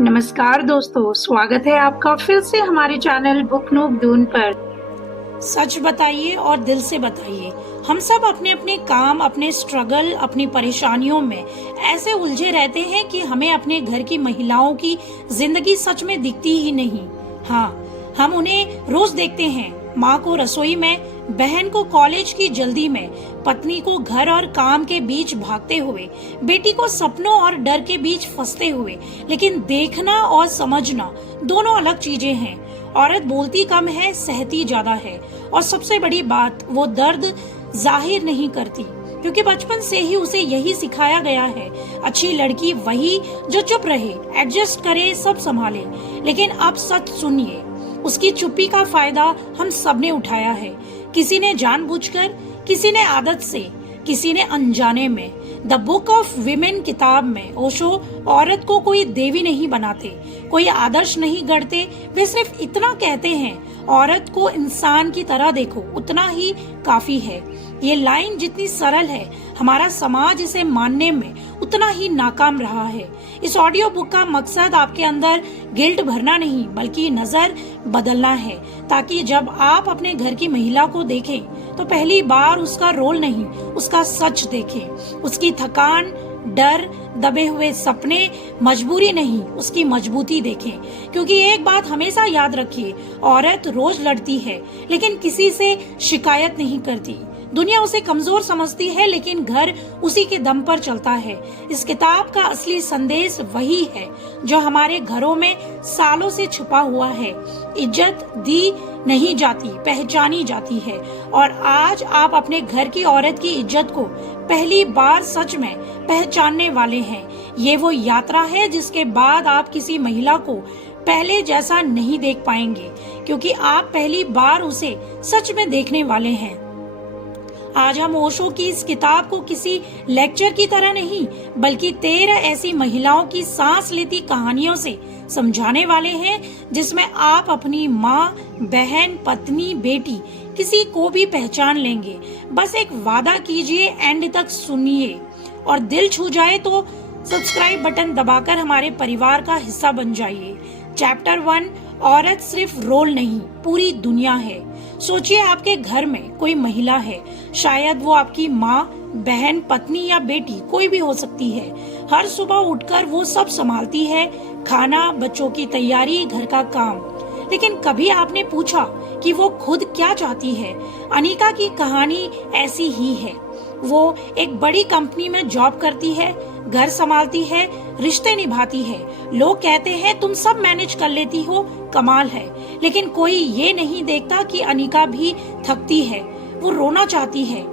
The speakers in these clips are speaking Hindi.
नमस्कार दोस्तों, स्वागत है आपका फिर से हमारे चैनल बुक नूब दून पर। सच बताइए और दिल से बताइए, हम सब अपने अपने काम, अपने स्ट्रगल, अपनी परेशानियों में ऐसे उलझे रहते हैं कि हमें अपने घर की महिलाओं की जिंदगी सच में दिखती ही नहीं। हाँ, हम उन्हें रोज देखते हैं, माँ को रसोई में, बहन को कॉलेज की जल्दी में, पत्नी को घर और काम के बीच भागते हुए, बेटी को सपनों और डर के बीच फंसते हुए। लेकिन देखना और समझना दोनों अलग चीजें हैं। औरत बोलती कम है, सहती ज्यादा है, और सबसे बड़ी बात, वो दर्द जाहिर नहीं करती, क्योंकि बचपन से ही उसे यही सिखाया गया है। अच्छी लड़की वही जो चुप रहे, एडजस्ट करे, सब संभाले। लेकिन अब सच सुनिए, उसकी चुप्पी का फायदा हम सब ने उठाया है। किसी ने जानबूझकर, किसी ने आदत से, किसी ने अनजाने में। द बुक ऑफ विमेन किताब में ओशो औरत को कोई देवी नहीं बनाते, कोई आदर्श नहीं गढ़ते। वे सिर्फ इतना कहते हैं, औरत को इंसान की तरह देखो, उतना ही काफी है। ये लाइन जितनी सरल है, हमारा समाज इसे मानने में उतना ही नाकाम रहा है। इस ऑडियो बुक का मकसद आपके अंदर गिल्ट भरना नहीं, बल्कि नजर बदलना है, ताकि जब आप अपने घर की महिला को देखें तो पहली बार उसका रोल नहीं, उसका सच देखें। उसकी थकान, डर, दबे हुए सपने, मजबूरी नहीं, उसकी मजबूती देखें। क्योंकि एक बात हमेशा याद रखिए, औरत रोज लड़ती है लेकिन किसी से शिकायत नहीं करती। दुनिया उसे कमजोर समझती है, लेकिन घर उसी के दम पर चलता है। इस किताब का असली संदेश वही है जो हमारे घरों में सालों से छुपा हुआ है। इज्जत दी नहीं जाती, पहचानी जाती है। और आज आप अपने घर की औरत की इज्जत को पहली बार सच में पहचानने वाले हैं। ये वो यात्रा है जिसके बाद आप किसी महिला को पहले जैसा नहीं देख पाएंगे, क्योंकि आप पहली बार उसे सच में देखने वाले हैं। आज हम ओशो की इस किताब को किसी लेक्चर की तरह नहीं, बल्कि 13 ऐसी महिलाओं की सांस लेती कहानियों से समझाने वाले हैं, जिसमें आप अपनी माँ, बहन, पत्नी, बेटी, किसी को भी पहचान लेंगे। बस एक वादा कीजिए, एंड तक सुनिए, और दिल छू जाए तो सब्सक्राइब बटन दबाकर हमारे परिवार का हिस्सा बन जाइए। चैप्टर 1, औरत सिर्फ रोल नहीं, पूरी दुनिया है। सोचिए, आपके घर में कोई महिला है, शायद वो आपकी माँ, बहन, पत्नी या बेटी, कोई भी हो सकती है। हर सुबह उठकर वो सब संभालती है, खाना, बच्चों की तैयारी, घर का काम। लेकिन कभी आपने पूछा कि वो खुद क्या चाहती है? अनिका की कहानी ऐसी ही है। वो एक बड़ी कंपनी में जॉब करती है, घर संभालती है, रिश्ते निभाती है। लोग कहते हैं तुम सब मैनेज कर लेती हो, कमाल है। लेकिन कोई ये नहीं देखता कि अनिका भी थकती है, वो रोना चाहती है।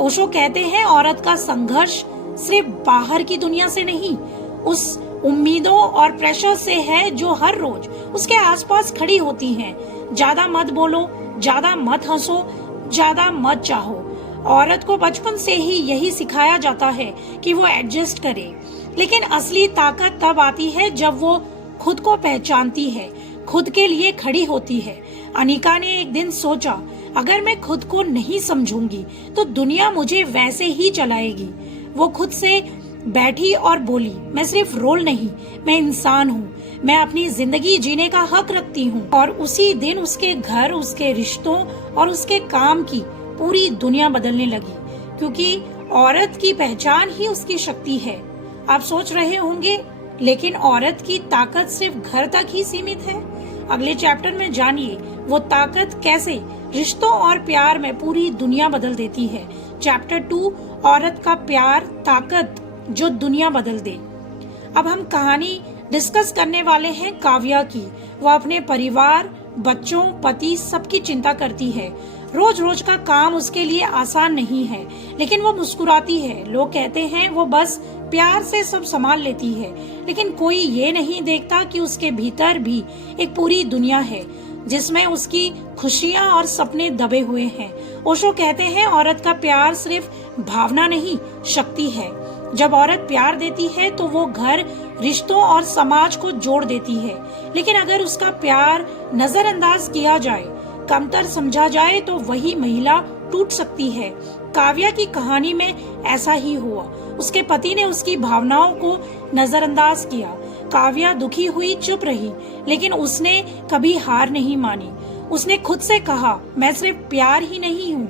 ओशो कहते हैं औरत का संघर्ष सिर्फ बाहर की दुनिया से नहीं, उस उम्मीदों और प्रेशर से है जो हर रोज उसके आसपास खड़ी होती हैं। ज्यादा मत बोलो, ज्यादा मत हंसो, ज्यादा मत चाहो। औरत को बचपन से ही यही सिखाया जाता है कि वो एडजस्ट करे, लेकिन असली ताकत तब आती है जब वो खुद को पहचानती है, खुद के लिए खड़ी होती है। अनिका ने एक दिन सोचा, अगर मैं खुद को नहीं समझूंगी तो दुनिया मुझे वैसे ही चलाएगी। वो खुद से बैठी और बोली, मैं सिर्फ रोल नहीं, मैं इंसान हूँ, मैं अपनी जिंदगी जीने का हक रखती हूँ। और उसी दिन उसके घर, उसके रिश्तों और उसके काम की पूरी दुनिया बदलने लगी, क्योंकि औरत की पहचान ही उसकी शक्ति है। आप सोच रहे होंगे, लेकिन औरत की ताकत सिर्फ घर तक ही सीमित है? अगले चैप्टर में जानिए वो ताकत कैसे रिश्तों और प्यार में पूरी दुनिया बदल देती है। चैप्टर 2, औरत का प्यार, ताकत जो दुनिया बदल दे। अब हम कहानी डिस्कस करने वाले हैं काव्या की। वो अपने परिवार, बच्चों, पति, सबकी चिंता करती है। रोज रोज का काम उसके लिए आसान नहीं है, लेकिन वो मुस्कुराती है। लोग कहते हैं वो बस प्यार से सब संभाल लेती है, लेकिन कोई ये नहीं देखता कि उसके भीतर भी एक पूरी दुनिया है, जिसमें उसकी खुशियाँ और सपने दबे हुए हैं। ओशो कहते हैं औरत का प्यार सिर्फ भावना नहीं, शक्ति है। जब औरत प्यार देती है तो वो घर, रिश्तों और समाज को जोड़ देती है। लेकिन अगर उसका प्यार नजरअंदाज किया जाए, कमतर समझा जाए, तो वही महिला टूट सकती है। काव्या की कहानी में ऐसा ही हुआ। उसके पति ने उसकी भावनाओं को नजरअंदाज किया, काव्या दुखी हुई, चुप रही, लेकिन उसने कभी हार नहीं मानी। उसने खुद से कहा, मैं सिर्फ प्यार ही नहीं हूँ,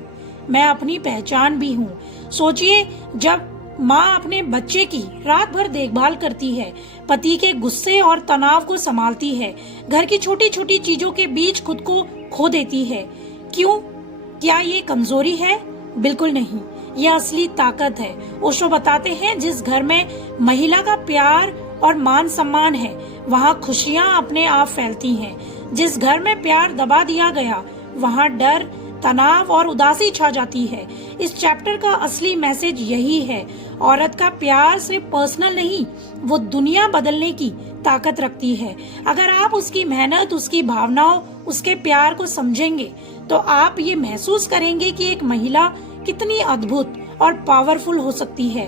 मैं अपनी पहचान भी हूँ। सोचिए, जब माँ अपने बच्चे की रात भर देखभाल करती है, पति के गुस्से और तनाव को संभालती है, घर की छोटी छोटी चीजों के बीच खुद को खो देती है, क्यों? क्या ये कमजोरी है? बिल्कुल नहीं, यह असली ताकत है। ओशो बताते हैं, जिस घर में महिला का प्यार और मान सम्मान है, वहाँ खुशियाँ अपने आप फैलती हैं। जिस घर में प्यार दबा दिया गया, वहाँ डर, तनाव और उदासी छा जाती है। इस चैप्टर का असली मैसेज यही है, औरत का प्यार सिर्फ पर्सनल नहीं, वो दुनिया बदलने की ताकत रखती है। अगर आप उसकी मेहनत, उसकी भावनाओं, उसके प्यार को समझेंगे, तो आप ये महसूस करेंगे कि एक महिला कितनी अद्भुत और पावरफुल हो सकती है।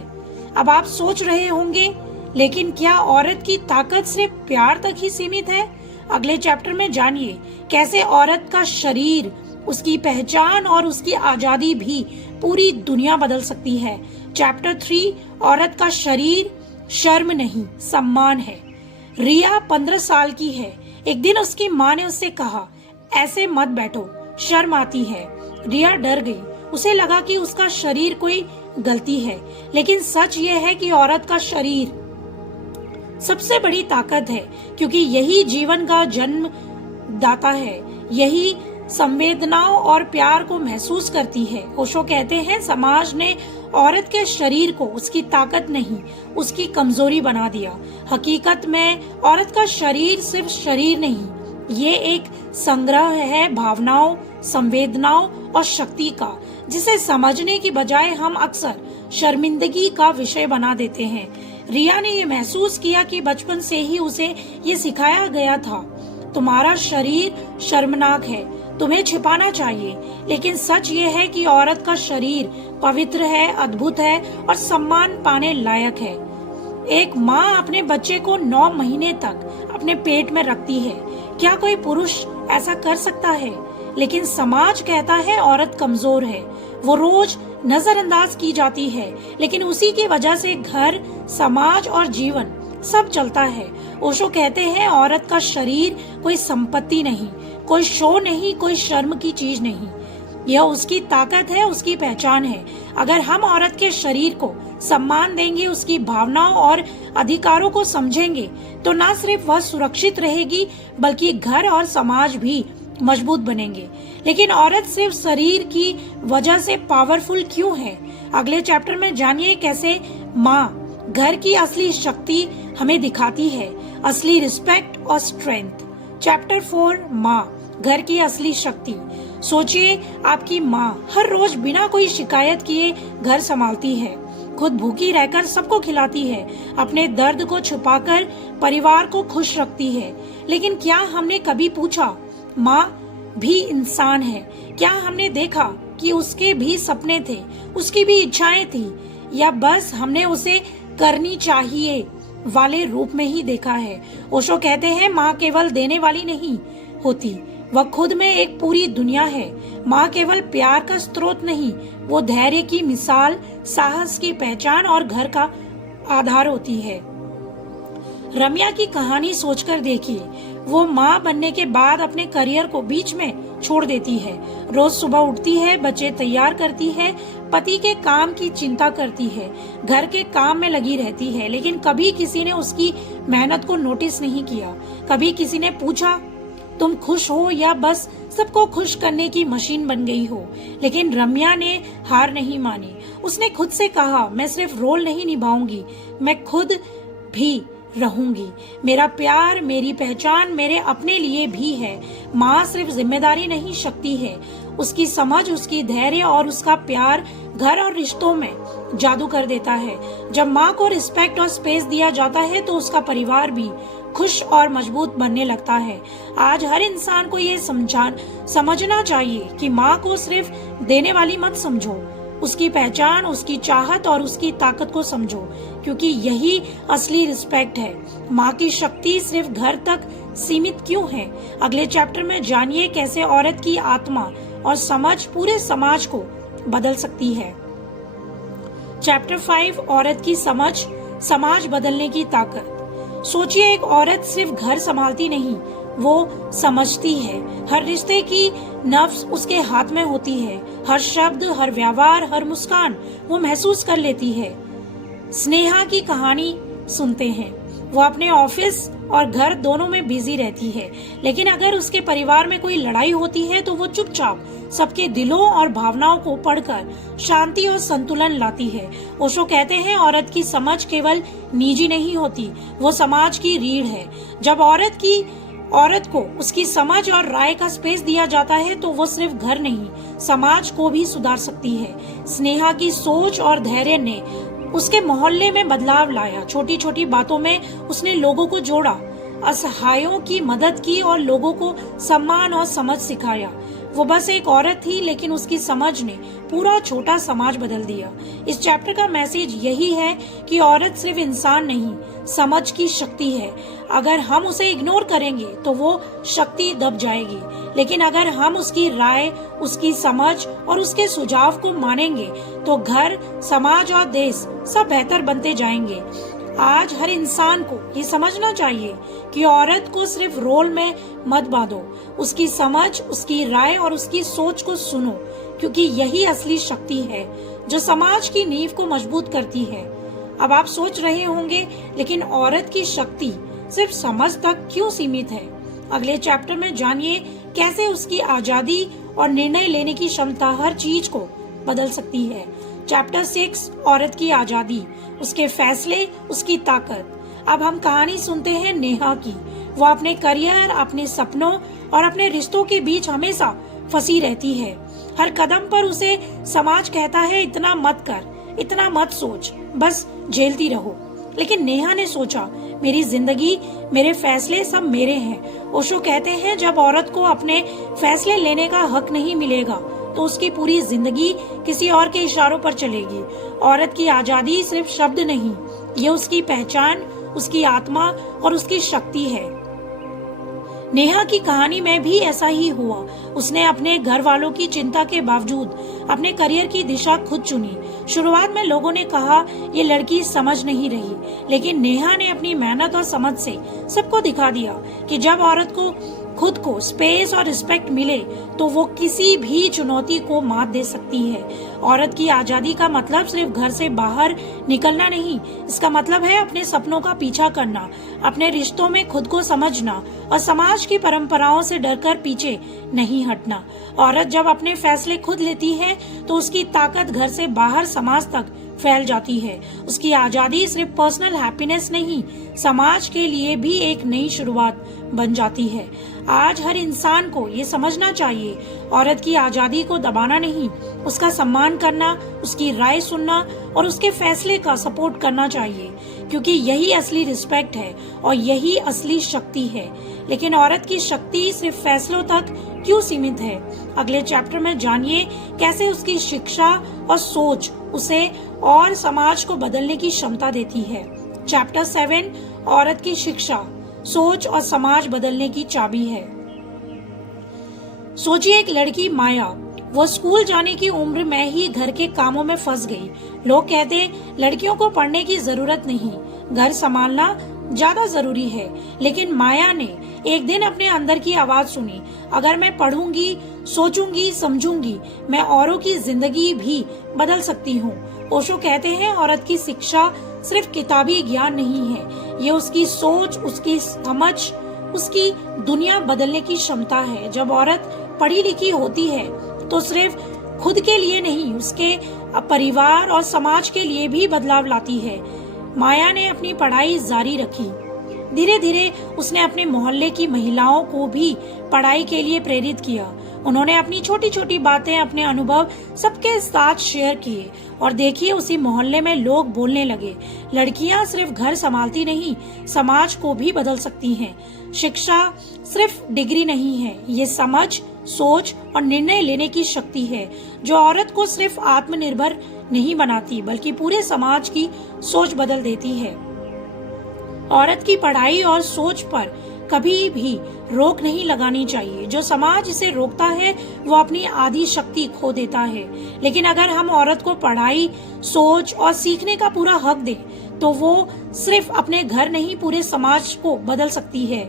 अब आप सोच रहे होंगे, लेकिन क्या औरत की ताकत सिर्फ प्यार तक ही सीमित है? अगले चैप्टर में जानिए कैसे औरत का शरीर, उसकी पहचान और उसकी आजादी भी पूरी दुनिया बदल सकती है। चैप्टर 3, औरत का शरीर शर्म नहीं, सम्मान है। रिया 15 साल की है। एक दिन उसकी माँ ने उससे कहा, ऐसे मत बैठो, शर्म आती है। रिया डर गई। उसे लगा कि उसका शरीर कोई गलती है, लेकिन सच ये है कि औरत का शरीर सबसे बड़ी ताकत है, क्योंकि यही जीवन का जन्म दाता है, यही संवेदनाओं और प्यार को महसूस करती है। ओशो कहते हैं, समाज ने औरत के शरीर को उसकी ताकत नहीं, उसकी कमजोरी बना दिया। हकीकत में औरत का शरीर सिर्फ शरीर नहीं, ये एक संग्रह है भावनाओं, संवेदनाओं और शक्ति का, जिसे समझने की बजाय हम अक्सर शर्मिंदगी का विषय बना देते हैं। रिया ने ये महसूस किया कि बचपन से ही उसे ये सिखाया गया था, तुम्हारा शरीर शर्मनाक है, तुम्हें छिपाना चाहिए। लेकिन सच ये है कि औरत का शरीर पवित्र है, अद्भुत है और सम्मान पाने लायक है। एक माँ अपने बच्चे को 9 महीने तक अपने पेट में रखती है। क्या कोई पुरुष ऐसा कर सकता है? लेकिन समाज कहता है औरत कमजोर है, वो रोज नजरअंदाज की जाती है, लेकिन उसी की वजह से घर, समाज और जीवन सब चलता है। ओशो कहते हैं, औरत का शरीर कोई संपत्ति नहीं, कोई शो नहीं, कोई शर्म की चीज नहीं, यह उसकी ताकत है, उसकी पहचान है। अगर हम औरत के शरीर को सम्मान देंगे, उसकी भावनाओं और अधिकारों को समझेंगे, तो न सिर्फ वह सुरक्षित रहेगी, बल्कि घर और समाज भी मजबूत बनेंगे। लेकिन औरत सिर्फ शरीर की वजह से पावरफुल क्यों है? अगले चैप्टर में जानिए कैसे माँ घर की असली शक्ति हमें दिखाती है, असली रिस्पेक्ट और स्ट्रेंथ। चैप्टर 4, माँ घर की असली शक्ति। सोचिए, आपकी माँ हर रोज बिना कोई शिकायत किए घर संभालती है, खुद भूखी रहकर सबको खिलाती है, अपने दर्द को छुपाकर परिवार को खुश रखती है। लेकिन क्या हमने कभी पूछा, माँ भी इंसान है? क्या हमने देखा कि उसके भी सपने थे, उसकी भी इच्छाएं थी, या बस हमने उसे करनी चाहिए वाले रूप में ही देखा है? ओशो कहते हैं, माँ केवल देने वाली नहीं होती, वह खुद में एक पूरी दुनिया है। माँ केवल प्यार का स्रोत नहीं, वो धैर्य की मिसाल, साहस की पहचान और घर का आधार होती है। रम्या की कहानी सोचकर देखिए, वो माँ बनने के बाद अपने करियर को बीच में छोड़ देती है। रोज सुबह उठती है, बच्चे तैयार करती है, पति के काम की चिंता करती है, घर के काम में लगी रहती है, लेकिन कभी किसी ने उसकी मेहनत को नोटिस नहीं किया। कभी किसी ने पूछा, तुम खुश हो या बस सबको खुश करने की मशीन बन गई हो? लेकिन रम्या ने हार नहीं मानी। उसने खुद से कहा, मैं सिर्फ रोल नहीं निभाऊंगी, मैं खुद भी रहूंगी। मेरा प्यार, मेरी पहचान मेरे अपने लिए भी है। माँ सिर्फ जिम्मेदारी नहीं, शक्ति है। उसकी समझ, उसकी धैर्य और उसका प्यार घर और रिश्तों में जादू कर देता है। जब माँ को रिस्पेक्ट और स्पेस दिया जाता है, तो उसका परिवार भी खुश और मजबूत बनने लगता है। आज हर इंसान को ये समझना चाहिए कि माँ को सिर्फ देने वाली मत समझो, उसकी पहचान, उसकी चाहत और उसकी ताकत को समझो, क्योंकि यही असली रिस्पेक्ट है। माँ की शक्ति सिर्फ घर तक सीमित क्यों है? अगले चैप्टर में जानिए कैसे औरत की आत्मा और समझ पूरे समाज को बदल सकती है। चैप्टर 5, औरत की समझ, समाज बदलने की ताकत। सोचिए, एक औरत सिर्फ घर संभालती नहीं, वो समझती है। हर रिश्ते की नब्ज उसके हाथ में होती है। हर शब्द, हर व्यवहार, हर मुस्कान वो महसूस कर लेती है। स्नेहा की कहानी सुनते हैं। वो अपने ऑफिस और घर दोनों में बिजी रहती है, लेकिन अगर उसके परिवार में कोई लड़ाई होती है तो वो चुपचाप सबके दिलों और भावनाओं को पढ़कर शांति और संतुलन लाती है। ओशो कहते हैं, औरत की समझ केवल निजी नहीं होती, वो समाज की रीढ़ है। जब औरत को उसकी समझ और राय का स्पेस दिया जाता है तो वो सिर्फ घर नहीं, समाज को भी सुधार सकती है। स्नेहा की सोच और धैर्य ने उसके मोहल्ले में बदलाव लाया। छोटी छोटी बातों में उसने लोगों को जोड़ा, असहायों की मदद की और लोगों को सम्मान और समझ सिखाया। वो बस एक औरत थी, लेकिन उसकी समझ ने पूरा छोटा समाज बदल दिया। इस चैप्टर का मैसेज यही है कि औरत सिर्फ इंसान नहीं, समझ की शक्ति है। अगर हम उसे इग्नोर करेंगे तो वो शक्ति दब जाएगी, लेकिन अगर हम उसकी राय, उसकी समझ और उसके सुझाव को मानेंगे तो घर, समाज और देश सब बेहतर बनते जाएंगे। आज हर इंसान को ये समझना चाहिए कि औरत को सिर्फ रोल में मत बांधो, उसकी समझ, उसकी राय और उसकी सोच को सुनो, क्योंकि यही असली शक्ति है जो समाज की नींव को मजबूत करती है। अब आप सोच रहे होंगे, लेकिन औरत की शक्ति सिर्फ समझ तक क्यों सीमित है? अगले चैप्टर में जानिए कैसे उसकी आजादी और निर्णय लेने की क्षमता हर चीज को बदल सकती है। चैप्टर 6, औरत की आजादी, उसके फैसले, उसकी ताकत। अब हम कहानी सुनते हैं नेहा की। वो अपने करियर, अपने सपनों और अपने रिश्तों के बीच हमेशा फंसी रहती है। हर कदम पर उसे समाज कहता है, इतना मत कर, इतना मत सोच, बस झेलती रहो। लेकिन नेहा ने सोचा, मेरी जिंदगी, मेरे फैसले सब मेरे हैं। ओशो कहते हैं, जब औरत को अपने फैसले लेने का हक नहीं मिलेगा तो उसकी पूरी जिंदगी किसी और के इशारों पर चलेगी। औरत की आजादी सिर्फ शब्द नहीं, ये उसकी पहचान, उसकी आत्मा और उसकी शक्ति है। नेहा की कहानी में भी ऐसा ही हुआ। उसने अपने घर वालों की चिंता के बावजूद अपने करियर की दिशा खुद चुनी। शुरुआत में लोगों ने कहा, ये लड़की समझ नहीं रही, लेकिन नेहा ने अपनी मेहनत और समझ से सबको दिखा दिया कि जब औरत को खुद को स्पेस और रिस्पेक्ट मिले तो वो किसी भी चुनौती को मात दे सकती है। औरत की आजादी का मतलब सिर्फ घर से बाहर निकलना नहीं, इसका मतलब है अपने सपनों का पीछा करना, अपने रिश्तों में खुद को समझना और समाज की परंपराओं से डरकर पीछे नहीं हटना। औरत जब अपने फैसले खुद लेती है तो उसकी ताकत घर से बाहर समाज तक फैल जाती है। उसकी आजादी सिर्फ पर्सनल हैप्पीनेस नहीं, समाज के लिए भी एक नई शुरुआत बन जाती है। आज हर इंसान को ये समझना चाहिए, औरत की आजादी को दबाना नहीं, उसका सम्मान करना, उसकी राय सुनना और उसके फैसले का सपोर्ट करना चाहिए, क्योंकि यही असली रिस्पेक्ट है और यही असली शक्ति है। लेकिन औरत की शक्ति सिर्फ फैसलों तक क्यों सीमित है? अगले चैप्टर में जानिए कैसे उसकी शिक्षा और सोच उसे और समाज को बदलने की क्षमता देती है। चैप्टर 7, औरत की शिक्षा, सोच और समाज बदलने की चाबी है। सोचिए, एक लड़की माया, वो स्कूल जाने की उम्र में ही घर के कामों में फंस गई। लोग कहते, लड़कियों को पढ़ने की जरूरत नहीं, घर संभालना ज्यादा जरूरी है। लेकिन माया ने एक दिन अपने अंदर की आवाज सुनी, अगर मैं पढ़ूंगी, सोचूंगी, समझूंगी, मैं औरों की जिंदगी भी बदल सकती हूँ। ओशो कहते हैं, औरत की शिक्षा सिर्फ किताबी ज्ञान नहीं है, ये उसकी सोच, उसकी समझ, उसकी दुनिया बदलने की क्षमता है। जब औरत पढ़ी लिखी होती है तो सिर्फ खुद के लिए नहीं, उसके परिवार और समाज के लिए भी बदलाव लाती है। माया ने अपनी पढ़ाई जारी रखी। धीरे धीरे उसने अपने मोहल्ले की महिलाओं को भी पढ़ाई के लिए प्रेरित किया। उन्होंने अपनी छोटी छोटी बातें, अपने अनुभव सबके साथ शेयर किए और देखिए, उसी मोहल्ले में लोग बोलने लगे, लड़कियां सिर्फ घर संभालती नहीं, समाज को भी बदल सकती हैं। शिक्षा सिर्फ डिग्री नहीं है, ये समझ, सोच और निर्णय लेने की शक्ति है जो औरत को सिर्फ आत्मनिर्भर नहीं बनाती, बल्कि पूरे समाज की सोच बदल देती है। औरत की पढ़ाई और सोच पर कभी भी रोक नहीं लगानी चाहिए। जो समाज इसे रोकता है वो अपनी आधी शक्ति खो देता है। लेकिन अगर हम औरत को पढ़ाई, सोच और सीखने का पूरा हक दें तो वो सिर्फ अपने घर नहीं पूरे समाज को बदल सकती है।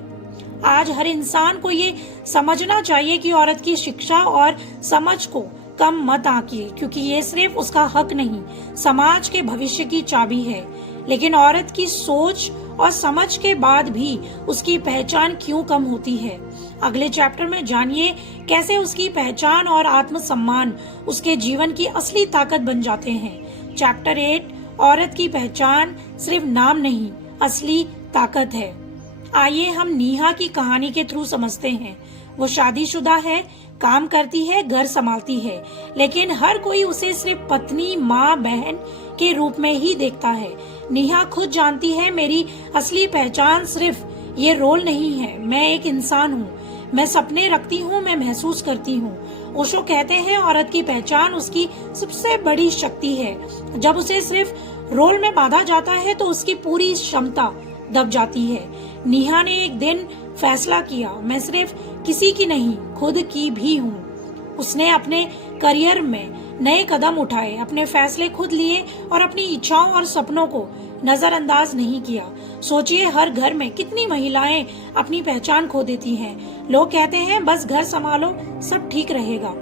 आज हर इंसान को ये समझना चाहिए कि औरत की शिक्षा और समझ को कम मत आंकिए, क्योंकि ये सिर्फ उसका हक नहीं, समाज के भविष्य की चाबी है। लेकिन औरत की सोच और समझ के बाद भी उसकी पहचान क्यों कम होती है? अगले चैप्टर में जानिए कैसे उसकी पहचान और आत्मसम्मान उसके जीवन की असली ताकत बन जाते हैं। चैप्टर 8, औरत की पहचान सिर्फ नाम नहीं, असली ताकत है। आइए हम नेहा की कहानी के थ्रू समझते हैं। वो शादीशुदा है, काम करती है, घर संभालती है, लेकिन हर कोई उसे सिर्फ पत्नी, माँ, बहन के रूप में ही देखता है। नेहा खुद जानती है, मेरी असली पहचान सिर्फ ये रोल नहीं है, मैं एक इंसान हूँ, मैं सपने रखती हूँ, मैं महसूस करती हूँ। ओशो कहते हैं औरत की पहचान उसकी सबसे बड़ी शक्ति है। जब उसे सिर्फ रोल में बांधा जाता है तो उसकी पूरी क्षमता दब जाती है। नेहा ने एक दिन फैसला किया, मैं सिर्फ किसी की नहीं, खुद की भी हूँ। उसने अपने करियर में नए कदम उठाए, अपने फैसले खुद लिए और अपनी इच्छाओं और सपनों को नजरअंदाज नहीं किया। सोचिए हर घर में कितनी महिलाएं अपनी पहचान खो देती हैं। लोग कहते हैं बस घर संभालो सब ठीक रहेगा,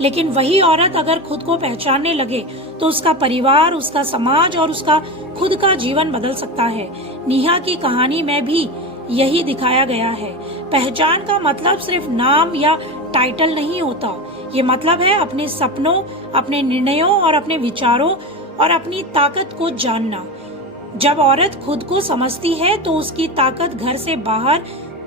लेकिन वही औरत अगर खुद को पहचानने लगे तो उसका परिवार, उसका समाज और उसका खुद का जीवन बदल सकता है। नेहा की कहानी में भी यही दिखाया गया है। पहचान का मतलब सिर्फ नाम या टाइटल नहीं होता, ये मतलब है अपने सपनों, अपने निर्णयों और अपने विचारों और अपनी ताकत को जानना। जब औरत खुद को समझती है तो उसकी ताकत घर से बाहर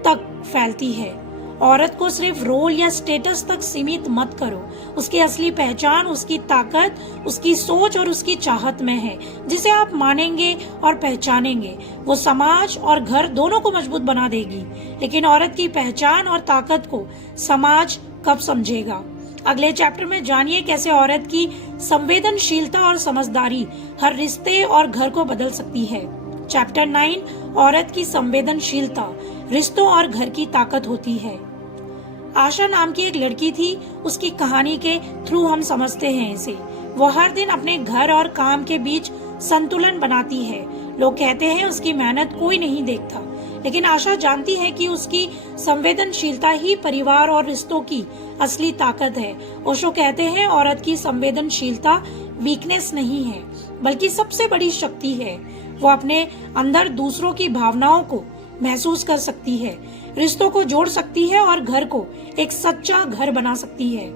तक फैलती है। औरत को सिर्फ रोल या स्टेटस तक सीमित मत करो। उसकी असली पहचान उसकी ताकत, उसकी सोच और उसकी चाहत में है, जिसे आप मानेंगे और पहचानेंगे वो समाज और घर दोनों को मजबूत बना देगी। लेकिन औरत की पहचान और ताकत को समाज कब समझेगा? अगले चैप्टर में जानिए कैसे औरत की संवेदनशीलता और समझदारी हर रिश्ते और घर को बदल सकती है। चैप्टर 9, औरत की संवेदनशीलता रिश्तों और घर की ताकत होती है। आशा नाम की एक लड़की थी, उसकी कहानी के थ्रू हम समझते हैं इसे। वो हर दिन अपने घर और काम के बीच संतुलन बनाती है। लोग कहते हैं उसकी मेहनत कोई नहीं देखता, लेकिन आशा जानती है कि उसकी संवेदनशीलता ही परिवार और रिश्तों की असली ताकत है। ओशो कहते हैं औरत की संवेदनशीलता वीकनेस नहीं है, बल्कि सबसे बड़ी शक्ति है। वो अपने अंदर दूसरों की भावनाओं को महसूस कर सकती है, रिश्तों को जोड़ सकती है और घर को एक सच्चा घर बना सकती है।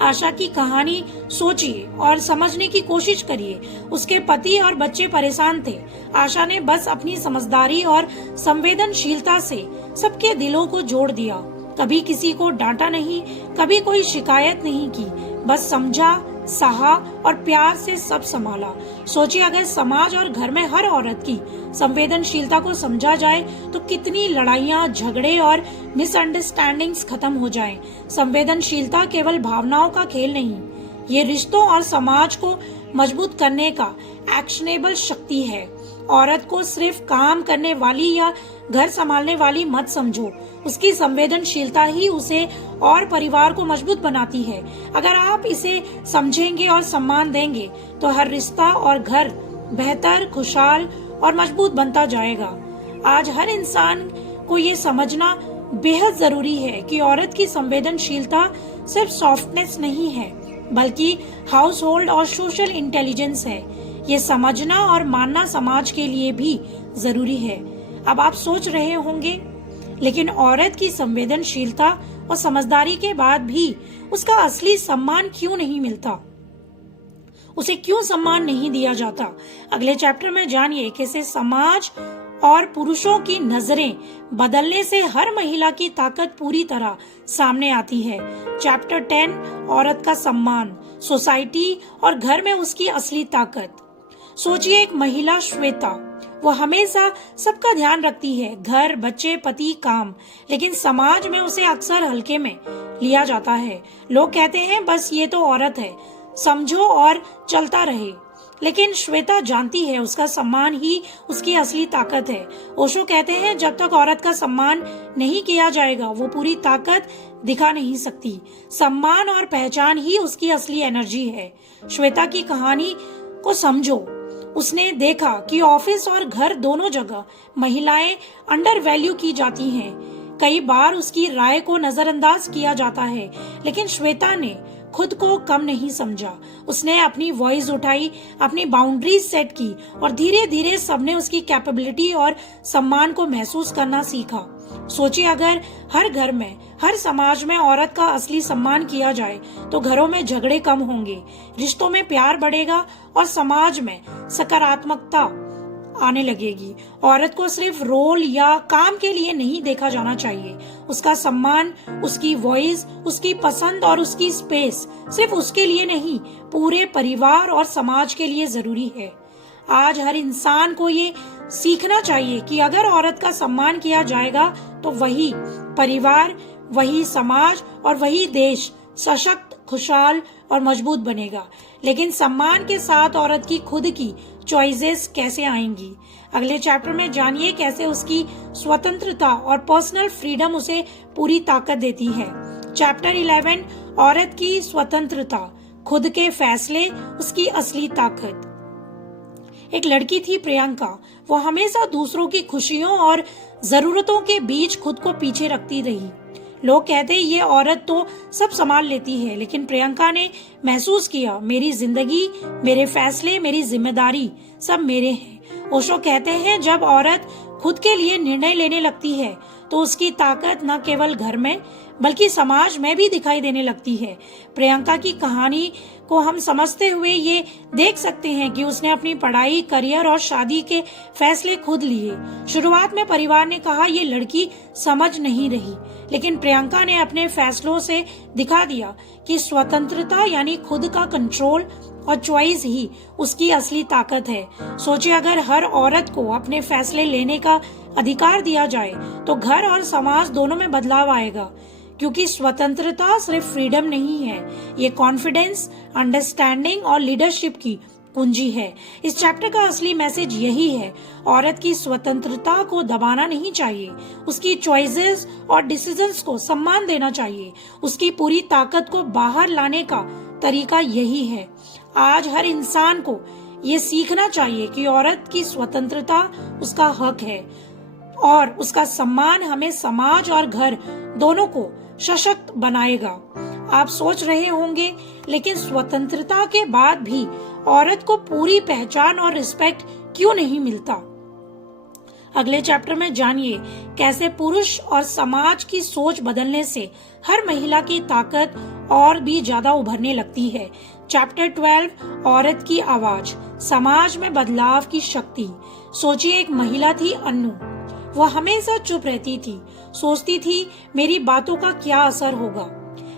आशा की कहानी सोचिए और समझने की कोशिश करिए। उसके पति और बच्चे परेशान थे। आशा ने बस अपनी समझदारी और संवेदनशीलता से सबके दिलों को जोड़ दिया। कभी किसी को डांटा नहीं, कभी कोई शिकायत नहीं की, बस समझा, सहा और प्यार से सब संभाला। सोचिए अगर समाज और घर में हर औरत की संवेदनशीलता को समझा जाए तो कितनी लड़ाइयाँ, झगड़े और मिसअंडरस्टैंडिंग्स खत्म हो जाएं। संवेदनशीलता केवल भावनाओं का खेल नहीं, ये रिश्तों और समाज को मजबूत करने का एक्शनेबल शक्ति है। औरत को सिर्फ काम करने वाली या घर संभालने वाली मत समझो, उसकी संवेदनशीलता ही उसे और परिवार को मजबूत बनाती है। अगर आप इसे समझेंगे और सम्मान देंगे तो हर रिश्ता और घर बेहतर, खुशहाल और मजबूत बनता जाएगा। आज हर इंसान को ये समझना बेहद जरूरी है कि औरत की संवेदनशीलता सिर्फ सॉफ्टनेस नहीं है, बल्कि हाउस होल्ड और सोशल इंटेलिजेंस है। ये समझना और मानना समाज के लिए भी जरूरी है। अब आप सोच रहे होंगे, लेकिन औरत की संवेदनशीलता और समझदारी के बाद भी उसका असली सम्मान क्यों नहीं मिलता? उसे क्यों सम्मान नहीं दिया जाता? अगले चैप्टर में जानिए कैसे समाज और पुरुषों की नजरें बदलने से हर महिला की ताकत पूरी तरह सामने आती है। चैप्टर 10, औरत का सम्मान, सोसाइटी और घर में उसकी असली ताकत। सोचिए एक महिला श्वेता, वो हमेशा सबका ध्यान रखती है, घर, बच्चे, पति, काम, लेकिन समाज में उसे अक्सर हल्के में लिया जाता है। लोग कहते हैं बस ये तो औरत है, समझो और चलता रहे। लेकिन श्वेता जानती है उसका सम्मान ही उसकी असली ताकत है। ओशो कहते हैं जब तक औरत का सम्मान नहीं किया जाएगा वो पूरी ताकत दिखा नहीं सकती। सम्मान और पहचान ही उसकी असली एनर्जी है। श्वेता की कहानी को समझो, उसने देखा कि ऑफिस और घर दोनों जगह महिलाएं अंडर वैल्यू की जाती हैं। कई बार उसकी राय को नजरअंदाज किया जाता है, लेकिन श्वेता ने खुद को कम नहीं समझा। उसने अपनी वॉइस उठाई, अपनी बाउंड्रीज सेट की और धीरे धीरे सबने उसकी कैपेबिलिटी और सम्मान को महसूस करना सीखा। सोचिए, अगर हर घर में, हर समाज में औरत का असली सम्मान किया जाए तो घरों में झगड़े कम होंगे, रिश्तों में प्यार बढ़ेगा और समाज में सकारात्मकता आने लगेगी। औरत को सिर्फ रोल या काम के लिए नहीं देखा जाना चाहिए। उसका सम्मान, उसकी वॉइस, उसकी पसंद और उसकी स्पेस सिर्फ उसके लिए नहीं, पूरे परिवार और समाज के लिए जरूरी है। आज हर इंसान को ये सीखना चाहिए कि अगर औरत का सम्मान किया जाएगा तो वही परिवार, वही समाज और वही देश सशक्त, खुशहाल और मजबूत बनेगा। लेकिन सम्मान के साथ औरत की खुद की चॉइसेस कैसे आएंगी? अगले चैप्टर में जानिए कैसे उसकी स्वतंत्रता और पर्सनल फ्रीडम उसे पूरी ताकत देती है। चैप्टर 11, औरत की स्वतंत्रता, खुद के फैसले, उसकी असली ताकत। एक लड़की थी प्रियंका। वो हमेशा दूसरों की खुशियों और जरूरतों के बीच खुद को पीछे रखती रही। लोग कहते ये औरत तो सब संभाल लेती है, लेकिन प्रियंका ने महसूस किया, मेरी जिंदगी, मेरे फैसले, मेरी जिम्मेदारी सब मेरे हैं। ओशो कहते हैं जब औरत खुद के लिए निर्णय लेने लगती है तो उसकी ताकत न केवल घर में बल्कि समाज में भी दिखाई देने लगती है। प्रियंका की कहानी को हम समझते हुए ये देख सकते हैं कि उसने अपनी पढ़ाई, करियर और शादी के फैसले खुद लिए। शुरुआत में परिवार ने कहा ये लड़की समझ नहीं रही, लेकिन प्रियंका ने अपने फैसलों से दिखा दिया कि स्वतंत्रता यानी खुद का कंट्रोल और चॉइस ही उसकी असली ताकत है। सोचिए, अगर हर औरत को अपने फैसले लेने का अधिकार दिया जाए तो घर और समाज दोनों में बदलाव आएगा। क्योंकि स्वतंत्रता सिर्फ फ्रीडम नहीं है, ये कॉन्फिडेंस, अंडरस्टैंडिंग और लीडरशिप की कुंजी है। इस चैप्टर का असली मैसेज यही है, औरत की स्वतंत्रता को दबाना नहीं चाहिए, उसकी चॉइसेस और डिसीजंस को सम्मान देना चाहिए। उसकी पूरी ताकत को बाहर लाने का तरीका यही है। आज हर इंसान को ये सीखना चाहिए कि औरत की स्वतंत्रता उसका हक है और उसका सम्मान हमें समाज और घर दोनों को सशक्त बनाएगा। आप सोच रहे होंगे, लेकिन स्वतंत्रता के बाद भी औरत को पूरी पहचान और रिस्पेक्ट क्यों नहीं मिलता? अगले चैप्टर में जानिए कैसे पुरुष और समाज की सोच बदलने से हर महिला की ताकत और भी ज्यादा उभरने लगती है। चैप्टर 12, औरत की आवाज, समाज में बदलाव की शक्ति। सोचिए, एक महिला थी अन्नू। वह हमेशा चुप रहती थी, सोचती थी मेरी बातों का क्या असर होगा।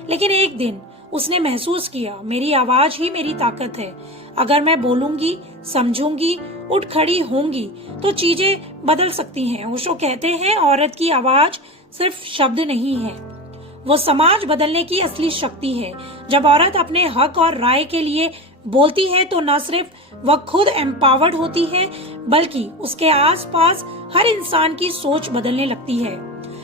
लेकिन एक दिन उसने महसूस किया, मेरी आवाज ही मेरी ताकत है। अगर मैं बोलूंगी, समझूंगी, उठ खड़ी होंगी तो चीजें बदल सकती हैं। ओशो कहते हैं औरत की आवाज सिर्फ शब्द नहीं है, वो समाज बदलने की असली शक्ति है। जब औरत अपने हक और राय के लिए बोलती है तो न सिर्फ वह खुद एम्पावर्ड होती है बल्कि उसके आसपास हर इंसान की सोच बदलने लगती है।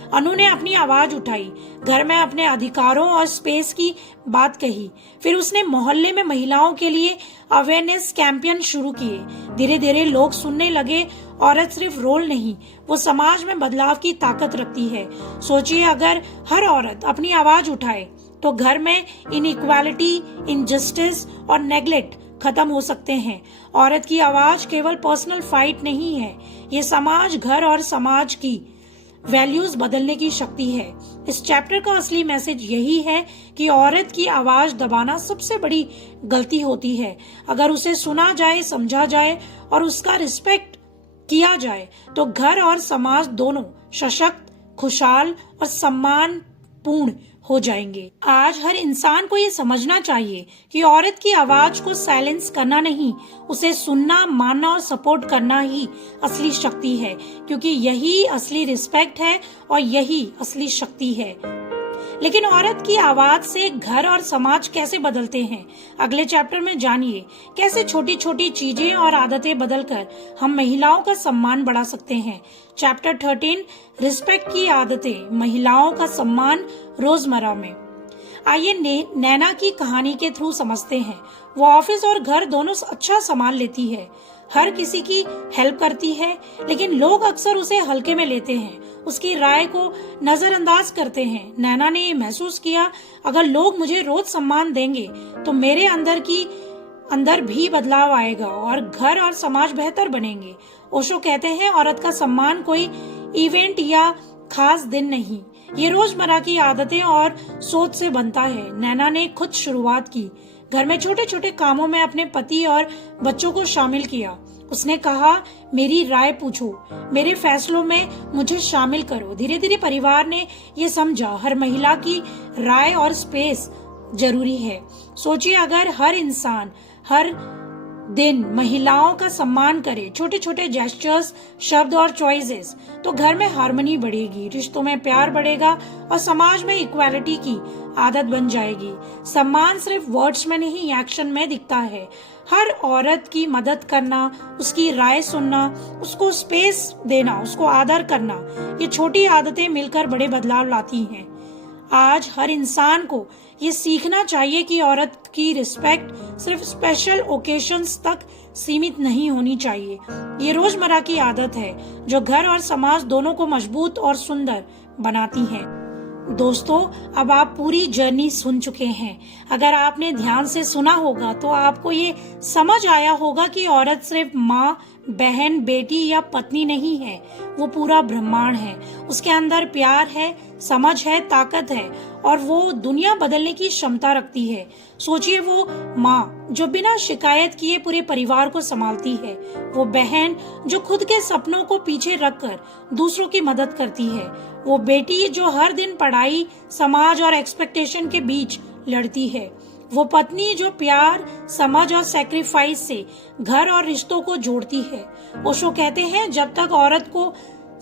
अनु ने अपनी आवाज उठाई, घर में अपने अधिकारों और स्पेस की बात कही। फिर उसने मोहल्ले में महिलाओं के लिए अवेयरनेस कैंपेन शुरू किए। धीरे धीरे लोग सुनने लगे, औरत सिर्फ रोल नहीं, वो समाज में बदलाव की ताकत रखती है। सोचिए, अगर हर औरत अपनी आवाज उठाए तो घर में इनइक्वालिटी, इनजस्टिस और नेग्लेक्ट खत्म हो सकते हैं। औरत की आवाज केवल पर्सनल फाइट नहीं है, ये समाज, घर और समाज की वैल्यूज बदलने की शक्ति है। इस चैप्टर का असली मैसेज यही है कि औरत की आवाज दबाना सबसे बड़ी गलती होती है। अगर उसे सुना जाए, समझा जाए और उसका रिस्पेक्ट किया जाए तो घर और समाज दोनों सशक्त, खुशहाल और सम्मानपूर्ण हो जाएंगे। आज हर इंसान को ये समझना चाहिए कि औरत की आवाज को साइलेंस करना नहीं, उसे सुनना, मानना और सपोर्ट करना ही असली शक्ति है, क्योंकि यही असली रिस्पेक्ट है और यही असली शक्ति है। लेकिन औरत की आवाज से घर और समाज कैसे बदलते हैं? अगले चैप्टर में जानिए कैसे छोटी छोटी चीजें और आदतें बदलकर हम महिलाओं का सम्मान बढ़ा सकते हैं। चैप्टर 13, रिस्पेक्ट की आदतें, महिलाओं का सम्मान रोजमर्रा में। आइए नैना की कहानी के थ्रू समझते हैं। वो ऑफिस और घर दोनों अच्छा संभाल लेती है। हर किसी की हेल्प करती है, लेकिन लोग अक्सर उसे हल्के में लेते हैं, उसकी राय को नजरअंदाज करते हैं। नैना ने ये महसूस किया, अगर लोग मुझे रोज सम्मान देंगे तो मेरे अंदर भी बदलाव आएगा और घर और समाज बेहतर बनेंगे। ओशो कहते हैं, औरत का सम्मान कोई इवेंट या खास दिन नहीं, ये रोजमर्रा की आदतें और सोच से बनता है। नैना ने खुद शुरुआत की, घर में छोटे छोटे कामों में अपने पति और बच्चों को शामिल किया। उसने कहा, मेरी राय पूछो, मेरे फैसलों में मुझे शामिल करो। धीरे धीरे परिवार ने ये समझा, हर महिला की राय और स्पेस जरूरी है। सोचिए, अगर हर इंसान हर दिन महिलाओं का सम्मान करे, छोटे छोटे जेस्चर्स, शब्द और चॉइसेस, तो घर में हार्मनी बढ़ेगी, रिश्तों में प्यार बढ़ेगा और समाज में इक्वालिटी की आदत बन जाएगी। सम्मान सिर्फ वर्ड्स में नहीं, एक्शन में दिखता है। हर औरत की मदद करना, उसकी राय सुनना, उसको स्पेस देना, उसको आदर करना, ये छोटी आदतें मिलकर बड़े बदलाव लाती हैं। आज हर इंसान को ये सीखना चाहिए कि औरत की रिस्पेक्ट सिर्फ स्पेशल ओकेशंस तक सीमित नहीं होनी चाहिए। ये रोजमर्रा की आदत है जो घर और समाज दोनों को मजबूत और सुंदर बनाती है। दोस्तों, अब आप पूरी जर्नी सुन चुके हैं। अगर आपने ध्यान से सुना होगा तो आपको ये समझ आया होगा कि औरत सिर्फ माँ, बहन, बेटी या पत्नी नहीं है, वो पूरा ब्रह्मांड है। उसके अंदर प्यार है, समझ है, ताकत है और वो दुनिया बदलने की क्षमता रखती है। सोचिए, वो माँ जो बिना शिकायत किए पूरे परिवार को संभालती है, वो बहन जो खुद के सपनों को पीछे रखकर दूसरों की मदद करती है, वो बेटी जो हर दिन पढ़ाई, समाज और एक्सपेक्टेशन के बीच लड़ती है, वो पत्नी जो प्यार, समझ और सैक्रिफाइस से घर और रिश्तों को जोड़ती है। ओशो कहते हैं, जब तक औरत को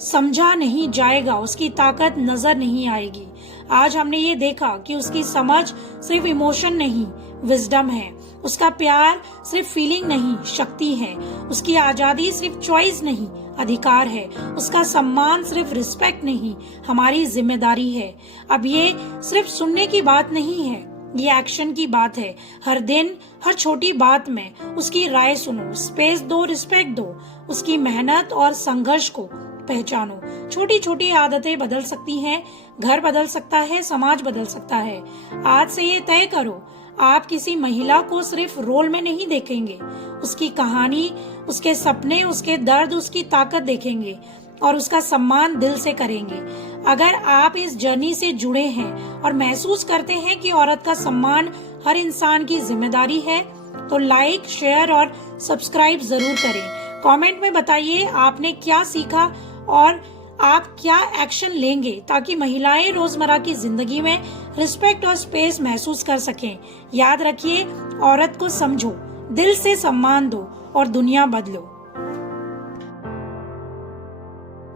समझा नहीं जाएगा उसकी ताकत नजर नहीं आएगी। आज हमने ये देखा कि उसकी समझ सिर्फ इमोशन नहीं, विजडम है। उसका प्यार सिर्फ फीलिंग नहीं, शक्ति है। उसकी आजादी सिर्फ चॉइस नहीं, अधिकार है। उसका सम्मान सिर्फ रिस्पेक्ट नहीं, हमारी जिम्मेदारी है। अब ये सिर्फ सुनने की बात नहीं है, ये एक्शन की बात है। हर दिन, हर छोटी बात में उसकी राय सुनो, स्पेस दो, रिस्पेक्ट दो, उसकी मेहनत और संघर्ष को पहचानो। छोटी छोटी आदतें बदल सकती हैं, घर बदल सकता है, समाज बदल सकता है। आज से ये तय करो, आप किसी महिला को सिर्फ रोल में नहीं देखेंगे, उसकी कहानी, उसके सपने, उसके दर्द, उसकी ताकत देखेंगे और उसका सम्मान दिल से करेंगे। अगर आप इस जर्नी से जुड़े हैं और महसूस करते हैं कि औरत का सम्मान हर इंसान की जिम्मेदारी है, तो लाइक, शेयर और सब्सक्राइब जरूर करें। कमेंट में बताइए आपने क्या सीखा और आप क्या एक्शन लेंगे ताकि महिलाएं रोजमर्रा की जिंदगी में रिस्पेक्ट और स्पेस महसूस कर सकें। याद रखिए, औरत को समझो, दिल से सम्मान दो और दुनिया बदलो।